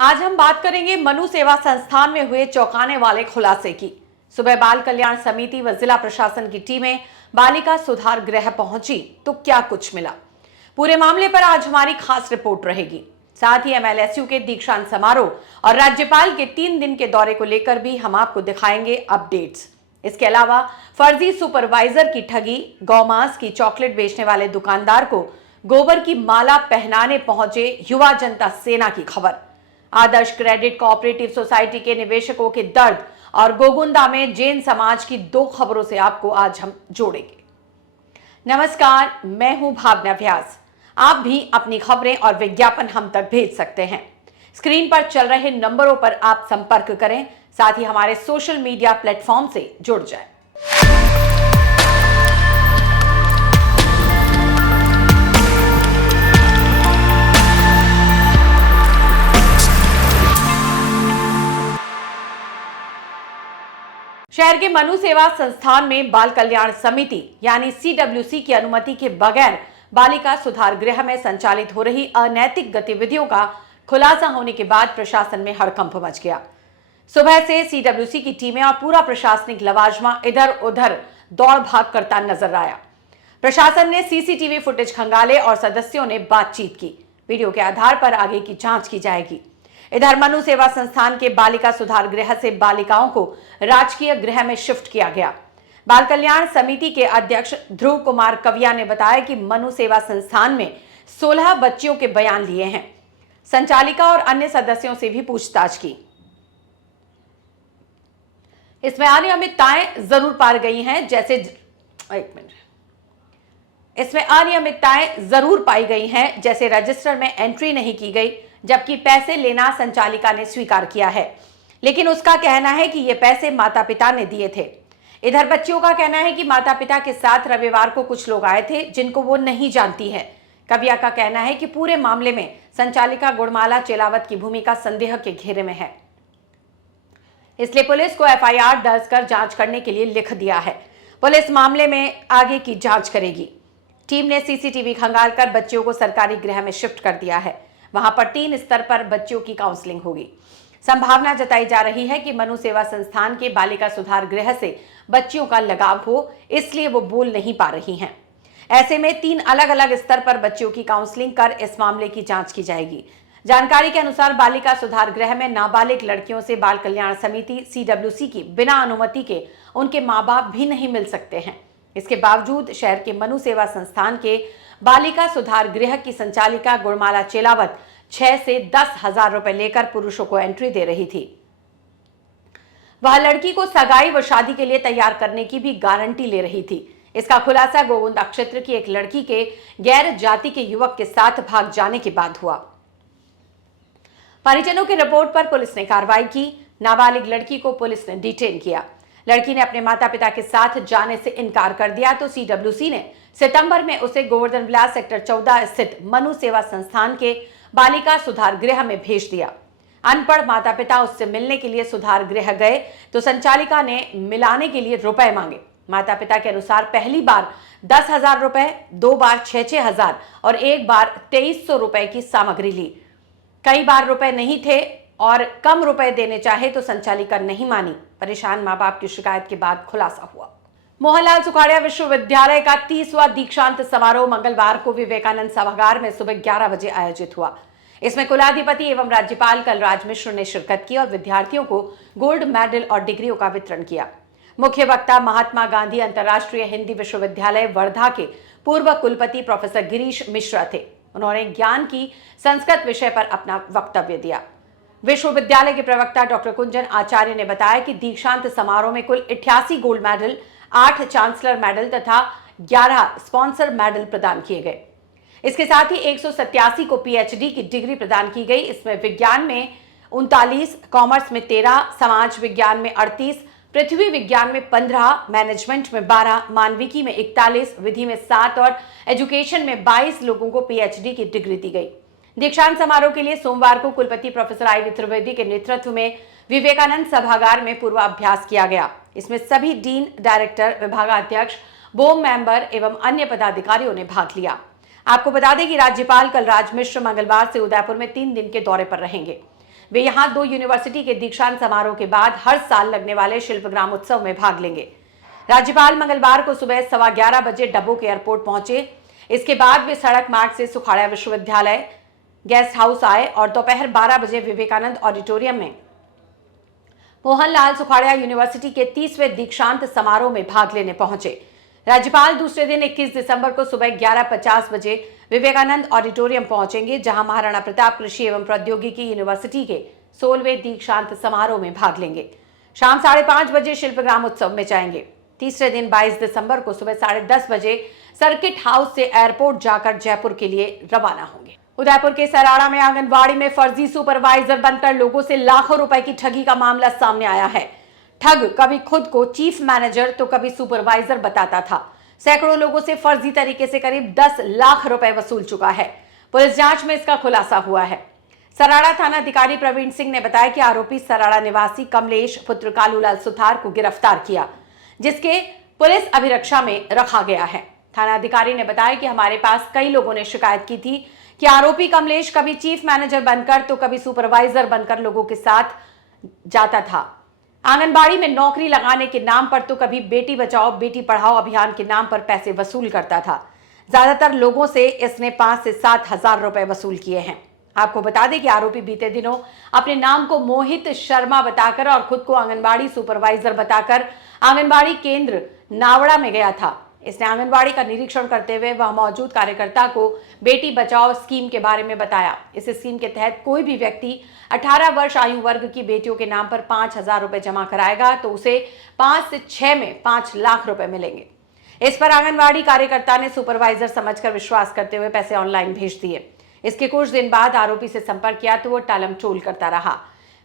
आज हम बात करेंगे मनु सेवा संस्थान में हुए चौंकाने वाले खुलासे की। सुबह बाल कल्याण समिति व जिला प्रशासन की टीमें बालिका सुधार गृह पहुंची तो क्या कुछ मिला, पूरे मामले पर आज हमारी खास रिपोर्ट रहेगी। साथ ही एमएलएसयू के दीक्षांत समारोह और राज्यपाल के 3 दिन के दौरे को लेकर भी हम आपको दिखाएंगे अपडेट्स। इसके अलावा फर्जी सुपरवाइजर की ठगी, गौमांस की चॉकलेट बेचने वाले दुकानदार को गोबर की माला पहनाने पहुंचे युवा जनता सेना की खबर, आदर्श क्रेडिट कोऑपरेटिव सोसाइटी के निवेशकों के दर्द और गोगुंदा में जैन समाज की 2 खबरों से आपको आज हम जोड़ेंगे। नमस्कार, मैं हूं भावना व्यास। आप भी अपनी खबरें और विज्ञापन हम तक भेज सकते हैं। स्क्रीन पर चल रहे नंबरों पर आप संपर्क करें, साथ ही हमारे सोशल मीडिया प्लेटफॉर्म से जुड़ जाएं। शहर के मनु सेवा संस्थान में बाल कल्याण समिति यानी सीडब्ल्यूसी की अनुमति के बगैर बालिका सुधार गृह में संचालित हो रही अनैतिक गतिविधियों का खुलासा होने के बाद प्रशासन में हड़कंप मच गया। सुबह से सीडब्ल्यूसी की टीमें और पूरा प्रशासनिक लवाजमा इधर उधर दौड़ भाग करता नजर आया। प्रशासन ने सीसीटीवी फुटेज खंगाले और सदस्यों ने बातचीत की। वीडियो के आधार पर आगे की जांच की जाएगी। इधर मनु सेवा संस्थान के बालिका सुधार गृह से बालिकाओं को राजकीय गृह में शिफ्ट किया गया। बाल कल्याण समिति के अध्यक्ष ध्रुव कुमार कविया ने बताया कि मनु सेवा संस्थान में 16 बच्चियों के बयान लिए हैं। संचालिका और अन्य सदस्यों से भी पूछताछ की। इसमें अनियमितताएं जरूर पाई गई हैं, जैसे रजिस्टर में एंट्री नहीं की गई, जबकि पैसे लेना संचालिका ने स्वीकार किया है, लेकिन उसका कहना है कि ये पैसे माता पिता ने दिए थे। इधर बच्चियों का कहना है कि माता पिता के साथ रविवार को कुछ लोग आए थे जिनको वो नहीं जानती है। कविया का कहना है कि पूरे मामले में संचालिका गुणमाला चेलावत की भूमिका संदेह के घेरे में है, इसलिए पुलिस को एफआईआर दर्ज कर जांच करने के लिए लिख दिया है। पुलिस मामले में आगे की जांच करेगी। टीम ने सीसीटीवी खंगालकर बच्चियों को सरकारी गृह में शिफ्ट कर दिया है। वहां पर 3 स्तर पर बच्चियों की काउंसलिंग होगी। संभावना जताई जा रही है कि मनु सेवा संस्थान के बालिका सुधार गृह से बच्चियों का लगाव हो, इसलिए वो बोल नहीं पा रही हैं। ऐसे में 3 अलग अलग स्तर पर बच्चियों की काउंसलिंग कर इस मामले की जांच की जाएगी। जानकारी के अनुसार बालिका सुधार गृह में नाबालिग लड़कियों से बाल कल्याण समिति सीडब्ल्यूसी की बिना अनुमति के उनके माँ बाप भी नहीं मिल सकते हैं। इसके बावजूद शहर के मनु सेवा संस्थान के बालिका सुधार गृह की संचालिका गुणमाला चेलावत 6 से 10,000 रुपए लेकर पुरुषों को एंट्री दे रही थी। वह लड़की को सगाई व शादी के लिए तैयार करने की भी गारंटी ले रही थी। इसका खुलासा गोगुंदा क्षेत्र की एक लड़की के गैर जाति के युवक के साथ भाग जाने के बाद हुआ। परिजनों की रिपोर्ट पर पुलिस ने कार्रवाई की। नाबालिग लड़की को पुलिस ने डिटेन किया। लड़की ने अपने माता पिता के साथ जाने से इनकार कर दिया तो सीडब्ल्यूसी ने सितंबर में उसे गोवर्धन विलास सेक्टर 14 स्थित मनु सेवा संस्थान के बालिका सुधार गृह में भेज दिया। अनपढ़ माता पिता उससे मिलने के लिए सुधार गृह गए तो संचालिका ने मिलाने के लिए रुपए मांगे। माता पिता के अनुसार पहली बार 10,000 रुपए, 2 बार 6,000 और 1 बार 2,300 रुपए की सामग्री ली। कई बार रुपए नहीं थे और कम रुपए देने चाहे तो संचालिका नहीं मानी। परेशान मां बाप की शिकायत के बाद खुलासा हुआ। मोहनलाल सुखाड़िया विश्वविद्यालय का 30वां दीक्षांत समारोह मंगलवार को विवेकानंद सभागार में सुबह 11 बजे आयोजित हुआ। इसमें कुलाधिपति एवं राज्यपाल कलराज मिश्र ने शिरकत की और विद्यार्थियों को गोल्ड मेडल और डिग्रियों का वितरण किया। मुख्य वक्ता महात्मा गांधी अंतर्राष्ट्रीय हिंदी विश्वविद्यालय वर्धा के पूर्व कुलपति प्रोफेसर गिरीश मिश्रा थे। उन्होंने ज्ञान की संस्कृत विषय पर अपना वक्तव्य दिया। विश्वविद्यालय के प्रवक्ता डॉक्टर कुंजन आचार्य ने बताया कि दीक्षांत समारोह में कुल 88 गोल्ड मेडल, 8 चांसलर मेडल तथा 11 स्पॉन्सर मेडल प्रदान किए गए। इसके साथ ही 187 को पीएचडी की डिग्री प्रदान की गई। इसमें विज्ञान में 39, कॉमर्स में 13, समाज विज्ञान में 38, पृथ्वी विज्ञान में 15, मैनेजमेंट में 12, मानविकी में 41, विधि में 7 और एजुकेशन में 22 लोगों को पीएचडी की डिग्री दी गई। दीक्षांत समारोह के लिए सोमवार को कुलपति प्रोफेसर आई.वी. त्रिवेदी के नेतृत्व में विवेकानंद सभागार में पूर्वाभ्यास किया गया। इसमें सभी डीन, डायरेक्टर, विभागाध्यक्ष, बोर्ड मेंबर एवं अन्य पदाधिकारियों ने भाग लिया। आपको बता दें कि राज्यपाल कलराज मिश्र मंगलवार से उदयपुर में 3 दिन के दौरे पर रहेंगे। वे यहां 2 यूनिवर्सिटी के दीक्षांत समारोह के बाद हर साल लगने वाले शिल्पग्राम उत्सव में भाग लेंगे। राज्यपाल मंगलवार को सुबह 11:15 बजे डबोक एयरपोर्ट पहुंचे। इसके बाद वे सड़क मार्ग से सुखाड़ा विश्वविद्यालय गेस्ट हाउस आए और दोपहर 12 बजे विवेकानंद ऑडिटोरियम में मोहनलाल सुखाड़िया यूनिवर्सिटी के 30वें दीक्षांत समारोह में भाग लेने पहुंचे। राज्यपाल दूसरे दिन 21 दिसंबर को सुबह 11:50 बजे विवेकानंद ऑडिटोरियम पहुंचेंगे, जहां महाराणा प्रताप कृषि एवं प्रौद्योगिकी यूनिवर्सिटी के 16वें दीक्षांत समारोह में भाग लेंगे। शाम 5:30 बजे शिल्पग्राम उत्सव में जाएंगे। तीसरे दिन 22 दिसंबर को सुबह 10:30 बजे सर्किट हाउस से एयरपोर्ट जाकर जयपुर के लिए रवाना होंगे। उदयपुर के सराड़ा में आंगनबाड़ी में फर्जी सुपरवाइजर बनकर लोगों से लाखों रुपए की ठगी का मामला सामने आया है। ठग कभी खुद को चीफ मैनेजर तो कभी सुपरवाइजर बताता था। सैकड़ों लोगों से फर्जी तरीके से करीब 10 लाख रुपए वसूल चुका है। पुलिस जांच में इसका खुलासा हुआ है। सराड़ा थाना अधिकारी प्रवीण सिंह ने बताया कि आरोपी सराड़ा निवासी कमलेश पुत्र कालूलाल सुथार को गिरफ्तार किया, जिसके पुलिस अभिरक्षा में रखा गया है। थाना अधिकारी ने बताया कि हमारे पास कई लोगों ने शिकायत की थी कि आरोपी कमलेश कभी चीफ मैनेजर बनकर तो कभी सुपरवाइजर बनकर लोगों के साथ जाता था। आंगनबाड़ी में नौकरी लगाने के नाम पर तो कभी बेटी बचाओ बेटी पढ़ाओ अभियान के नाम पर पैसे वसूल करता था। ज्यादातर लोगों से इसने 5 से 7 हजार रुपए वसूल किए हैं। आपको बता दें कि आरोपी बीते दिनों अपने नाम को मोहित शर्मा बताकर और खुद को आंगनबाड़ी सुपरवाइजर बताकर आंगनबाड़ी केंद्र नावड़ा में गया था। इसने आंगनबाड़ी का निरीक्षण करते हुए वहां मौजूद कार्यकर्ता को बेटी बचाओ स्कीम के बारे में बताया। इस स्कीम के तहत कोई भी व्यक्ति 18 वर्ष आयु वर्ग की बेटियों के नाम पर 5,000 रुपए जमा कराएगा तो उसे 5 से 6 में 5 लाख रुपए मिलेंगे। इस पर आंगनबाड़ी कार्यकर्ता ने सुपरवाइजर समझकर विश्वास करते हुए पैसे ऑनलाइन भेज दिए। इसके कुछ दिन बाद आरोपी से संपर्क किया तो वो टालम टोल करता रहा।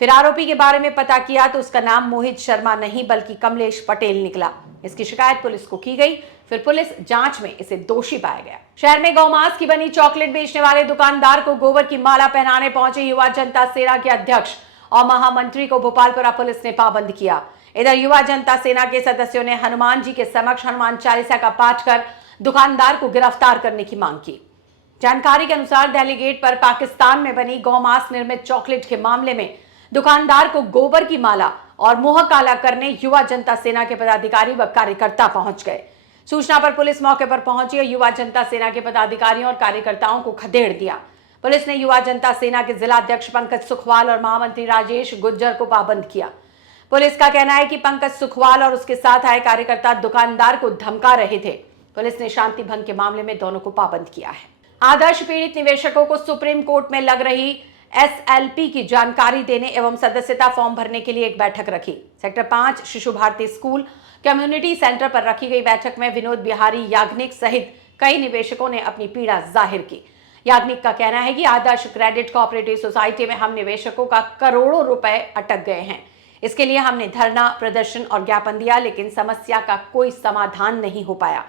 फिर आरोपी के बारे में पता किया तो उसका नाम मोहित शर्मा नहीं बल्कि कमलेश पटेल निकला। इसकी शिकायत पुलिस को की गई। फिर पुलिस जांच में इसे दोषी पाया गया। शहर में गौमांस की बनी चॉकलेट बेचने वाले दुकानदार को गोबर की माला पहनाने पहुंचे युवा जनता सेना के अध्यक्ष और महामंत्री को भोपालपुरा पुलिस ने पाबंद किया। इधर युवा जनता सेना के सदस्यों ने हनुमान जी के समक्ष हनुमान चालीसा का पाठ कर दुकानदार को गिरफ्तार करने की मांग की। जानकारी के अनुसार दिल्ली गेट पर पाकिस्तान में बनी गौमांस निर्मित चॉकलेट के मामले में दुकानदार को गोबर की माला और मुंह काला करने युवा जनता सेना के पदाधिकारी व कार्यकर्ता पहुंच गए। सूचना पर पुलिस मौके पर पहुंची और युवा जनता सेना के पदाधिकारियों और कार्यकर्ताओं को खदेड़ दिया। पुलिस ने युवा जनता सेना के जिला अध्यक्ष पंकज सुखवाल और महामंत्री राजेश गुज्जर को पाबंद किया। पुलिस का कहना है कि पंकज सुखवाल और उसके साथ आए कार्यकर्ता दुकानदार को धमका रहे थे। पुलिस ने शांति भंग के मामले में दोनों को पाबंद किया है। आदर्श पीड़ित निवेशकों को सुप्रीम कोर्ट में लग रही SLP की जानकारी देने एवं सदस्यता फॉर्म भरने के लिए एक बैठक रखी। सेक्टर 5 शिशु भारती स्कूल कम्युनिटी सेंटर पर रखी गई बैठक में विनोद बिहारी याग्निक सहित कई निवेशकों ने अपनी पीड़ा जाहिर की। याग्निक का कहना है कि आदर्श क्रेडिट कोऑपरेटिव सोसाइटी में हम निवेशकों का करोड़ों रुपए अटक गए हैं। इसके लिए हमने धरना, प्रदर्शन और ज्ञापन दिया, लेकिन समस्या का कोई समाधान नहीं हो पाया।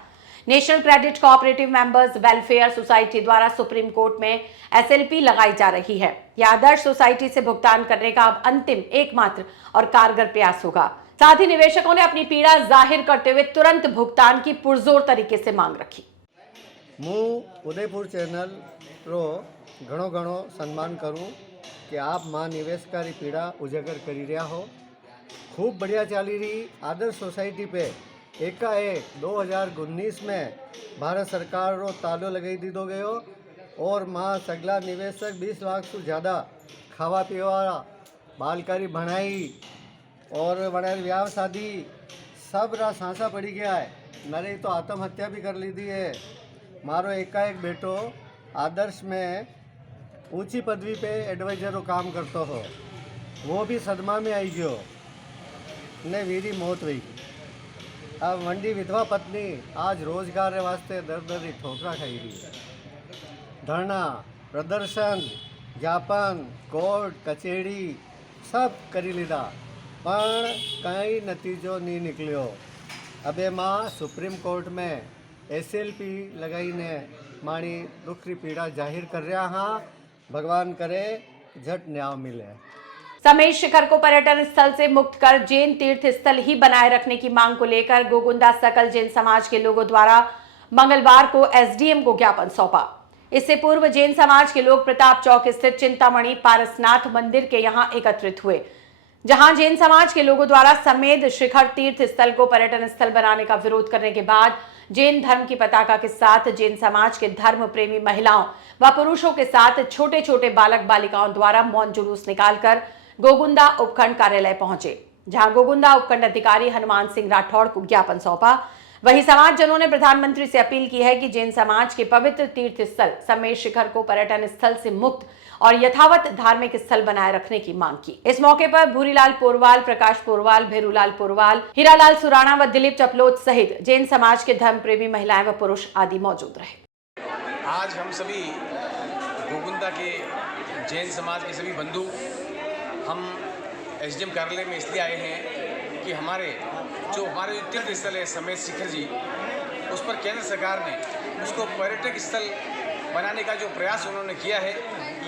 National credit cooperative members welfare society द्वारा सुप्रीम कोर्ट में SLP लगाई जा रही है। यह आदर्श सोसाइटी से भुगतान करने का अब अंतिम, एकमात्र और कारगर प्रयास होगा। साथ ही निवेशकों ने अपनी पीड़ा जाहिर करते हुए तुरंत भुगतान की पुरजोर तरीके से मांग रखी। હું ઉદયપુર ચેનલ રો ઘણો ઘણો સન્માન કરું કે આપ માં નિવેશકારી પીડા ઉજાગર કરી રહ્યા हो। खूब बढ़िया चाली रही आदर्श सोसाइटी पे एकाएक 2019 में भारत सरकार रो तालो लगाई दीदो गयो और माँ सगला निवेशक 20 लाख से ज़्यादा खावा पीवा बालकारी भणाई और बड़ा ब्याह शादी सब रा सांसा पड़ी गया है। नरे तो आत्महत्या भी कर ली थी है। मारो एकाएक बेटो आदर्श में ऊंची पदवी पे एडवाइजर काम करतो हो, वो भी सदमा में आई गयो ने वीरी मौत हुई। अब मंडी विधवा पत्नी आज रोजगार रे वास्ते दर दरी ठोकरा खाई रही है। धरना, प्रदर्शन, ज्ञापन, कोर्ट कचेरी सब करी लीधा पण कई नतीजो नहीं निकलियो। अबे माँ सुप्रीम कोर्ट में SLP लगाई ने मारी दुखरी पीड़ा जाहिर कर रहा हाँ। भगवान करे झट न्याय मिले। समेत शिखर को पर्यटन स्थल से मुक्त कर जैन तीर्थ स्थल ही बनाए रखने की मांग को लेकर गोगुंदा सकल जैन समाज के लोगों द्वारा मंगलवार को SDM को ज्ञापन सौंपा। इससे पूर्व जैन समाज के लोग प्रताप चौक स्थित चिंतामणि पारसनाथ मंदिर के यहां एकत्रित हुए, जहां जैन समाज के लोगों द्वारा समेध शिखर तीर्थ स्थल को पर्यटन स्थल बनाने का विरोध करने के बाद जैन धर्म की पताका के साथ जैन समाज के धर्म प्रेमी महिलाओं व पुरुषों के साथ छोटे छोटे बालक बालिकाओं द्वारा मौन जुलूस निकालकर गोगुंदा उपखंड कार्यालय पहुंचे, जहां गोगुंदा उपखंड अधिकारी हनुमान सिंह राठौड़ को ज्ञापन सौंपा। वही समाजजनों ने प्रधानमंत्री से अपील की है कि जैन समाज के पवित्र तीर्थ स्थल समेत शिखर को पर्यटन स्थल से मुक्त और यथावत धार्मिक स्थल बनाए रखने की मांग की। इस मौके पर भूरीलाल पोरवाल, प्रकाश पोरवाल, भेरूलाल पोरवाल, हीरालाल सुराणा व दिलीप चपलोत सहित जैन समाज के धर्म प्रेमी महिलाएं व पुरुष आदि मौजूद रहे। आज हम सभी गोगुंदा के जैन समाज के सभी बंधु हम एसडीएम कार्यालय में इसलिए आए हैं कि हमारे जो तीर्थ स्थल है समेत शिखर जी, उस पर केंद्र सरकार ने उसको पर्यटक स्थल बनाने का जो प्रयास उन्होंने किया है,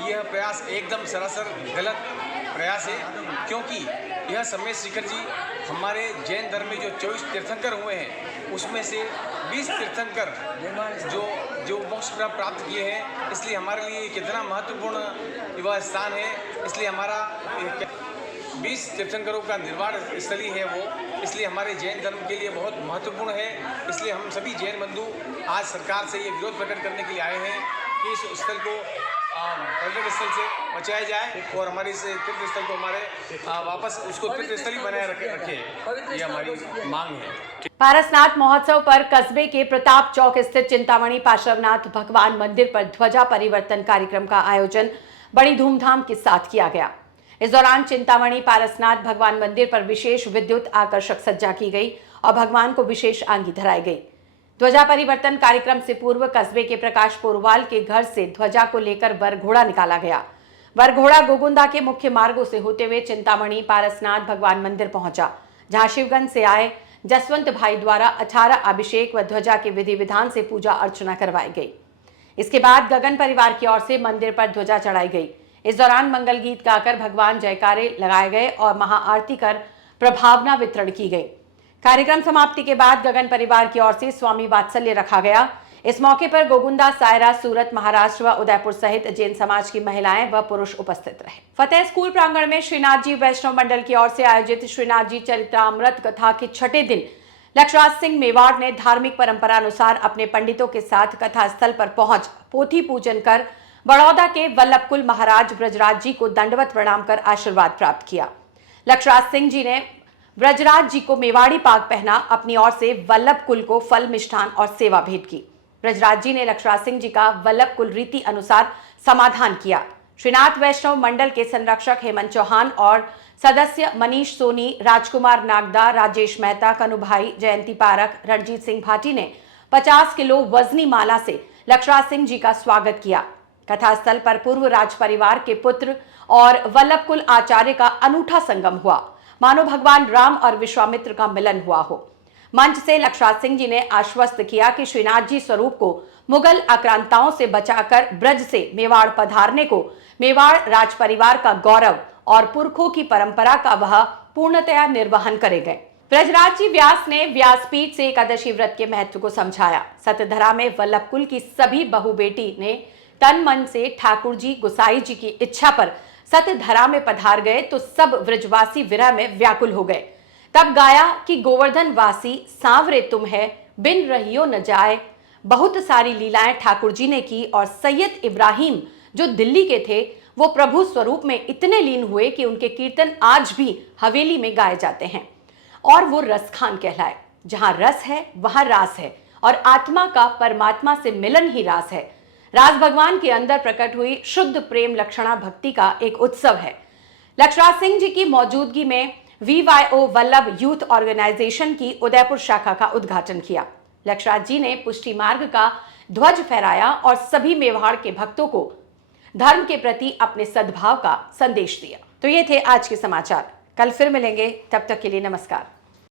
यह प्रयास एकदम सरासर गलत प्रयास है, क्योंकि यह समेत शिखर जी हमारे जैन धर्म में जो 24 तीर्थंकर हुए हैं उसमें से 20 तीर्थंकर जो मोक्ष प्राप्त किए हैं, इसलिए हमारे लिए कितना महत्वपूर्ण वह स्थान है। इसलिए हमारा 20 तीर्थंकरों का निर्वाण स्थली है वो, इसलिए हमारे जैन धर्म के लिए बहुत महत्वपूर्ण है। इसलिए हम सभी जैन बंधु आज सरकार से ये विरोध प्रकट करने के लिए आए हैं कि इस स्थल को पर्यटक स्थल से बचाया जाए और हमारे इस तीर्थ स्थल को हमारे वापस उसको तीर्थ स्थल ही बनाए रखे, ये हमारी मांग है। पारसनाथ महोत्सव पर कस्बे के प्रताप चौक स्थित चिंतामणि पार्श्वनाथ भगवान मंदिर पर ध्वजा परिवर्तन कार्यक्रम का आयोजन बड़ी धूमधाम के साथ किया गया। इस दौरान चिंतामणि पारसनाथ भगवान मंदिर पर विशेष विद्युत आकर्षक सज्जा की गई और भगवान को विशेष आंगी धराई गई। ध्वजा परिवर्तन कार्यक्रम से पूर्व कस्बे के प्रकाश पोरवाल के घर से ध्वजा को लेकर वरघोड़ा निकाला गया। वरघोड़ा गोगुंदा के मुख्य मार्गों से होते हुए चिंतामणि पारसनाथ भगवान मंदिर पहुंचा, जहां शिवगंज से आए जसवंत भाई द्वारा 18 अभिषेक व ध्वजा के विधि विधान से पूजा अर्चना करवाई गई। इसके बाद गगन परिवार की ओर से मंदिर पर ध्वजा चढ़ाई गई। इस दौरान मंगल गीत गाकर भगवान जयकारे लगाए गए और महाआरती कर प्रभावना वितरण की गई। कार्यक्रम समाप्ति के बाद गगन परिवार की ओर से स्वामी वात्सल्य रखा गया। इस मौके पर गोगुंदा, सायरा, सूरत, महाराष्ट्र व उदयपुर सहित जैन समाज की महिलाएं व पुरुष उपस्थित रहे। फतेह स्कूल प्रांगण में श्रीनाथ जी वैष्णव मंडल की ओर से आयोजित श्रीनाथ जी चरित्रामृत कथा के छठे दिन लक्षराज सिंह मेवाड़ ने धार्मिक परंपरा अनुसार अपने पंडितों के साथ कथा स्थल पर पहुंच पोथी पूजन कर बड़ौदा के वल्लभकुल महाराज ब्रजराज जी को दंडवत प्रणाम कर आशीर्वाद प्राप्त किया। लक्षराज सिंह जी ने ब्रजराज जी को मेवाड़ी पाग पहना, अपनी ओर से वल्लभकुल को फल, मिष्ठान और सेवा भेंट की। ब्रजराज जी ने लक्षराज सिंह जी का वल्लभकुल रीति अनुसार समाधान किया। श्रीनाथ वैष्णव मंडल के संरक्षक हेमंत चौहान और सदस्य मनीष सोनी, राजकुमार नागदा, राजेश मेहता, कनुभाई, जयंती पारक, रणजीत सिंह भाटी ने 50 किलो वजनी माला से लक्षराज सिंह जी का स्वागत किया। कथा स्थल पर पूर्व राज परिवार के पुत्र और वल्लभकुल आचार्य का अनूठा संगम हुआ, मानो भगवान राम और विश्वामित्र का मिलन हुआ हो। मंच से लक्षराज सिंह जी ने आश्वस्त किया कि श्रीनाथ जी स्वरूप को मुगल आक्रांताओं से बचाकर ब्रज से मेवाड़ पधारने को मेवाड़ राज परिवार का गौरव और पुरखों की परंपरा का वह पूर्णतया निर्वहन करेंगे। ब्रजराज जी व्यास ने व्यासपीठ से एकादशी व्रत के महत्व को समझाया। सतधरा में वल्लभकुल की सभी बहु बेटी ने तन मन से ठाकुर जी गोसाई जी की इच्छा पर सतधरा में पधार गए तो सब व्रजवासी विरह में व्याकुल हो गए। तब गाया कि गोवर्धन वासी सांवरे तुम है, बिन रहियो न जाए। बहुत सारी लीलाएं ठाकुर जी ने की और सैयद इब्राहिम जो दिल्ली के थे वो प्रभु स्वरूप में इतने लीन हुए कि उनके कीर्तन आज भी हवेली में गाए जाते हैं और वो रसखान कहलाए। जहां रस है वहां रास है और आत्मा का परमात्मा से मिलन ही रास है। रास भगवान के अंदर प्रकट हुई शुद्ध प्रेम लक्षणा भक्ति का एक उत्सव है। लक्षराज सिंह जी की मौजूदगी में VYO वल्लभ यूथ ऑर्गेनाइजेशन की उदयपुर शाखा का उद्घाटन किया। लक्षराज जी ने पुष्टि मार्ग का ध्वज फहराया और सभी मेवाड़ के भक्तों को धर्म के प्रति अपने सद्भाव का संदेश दिया। तो ये थे आज के समाचार। कल फिर मिलेंगे, तब तक के लिए नमस्कार।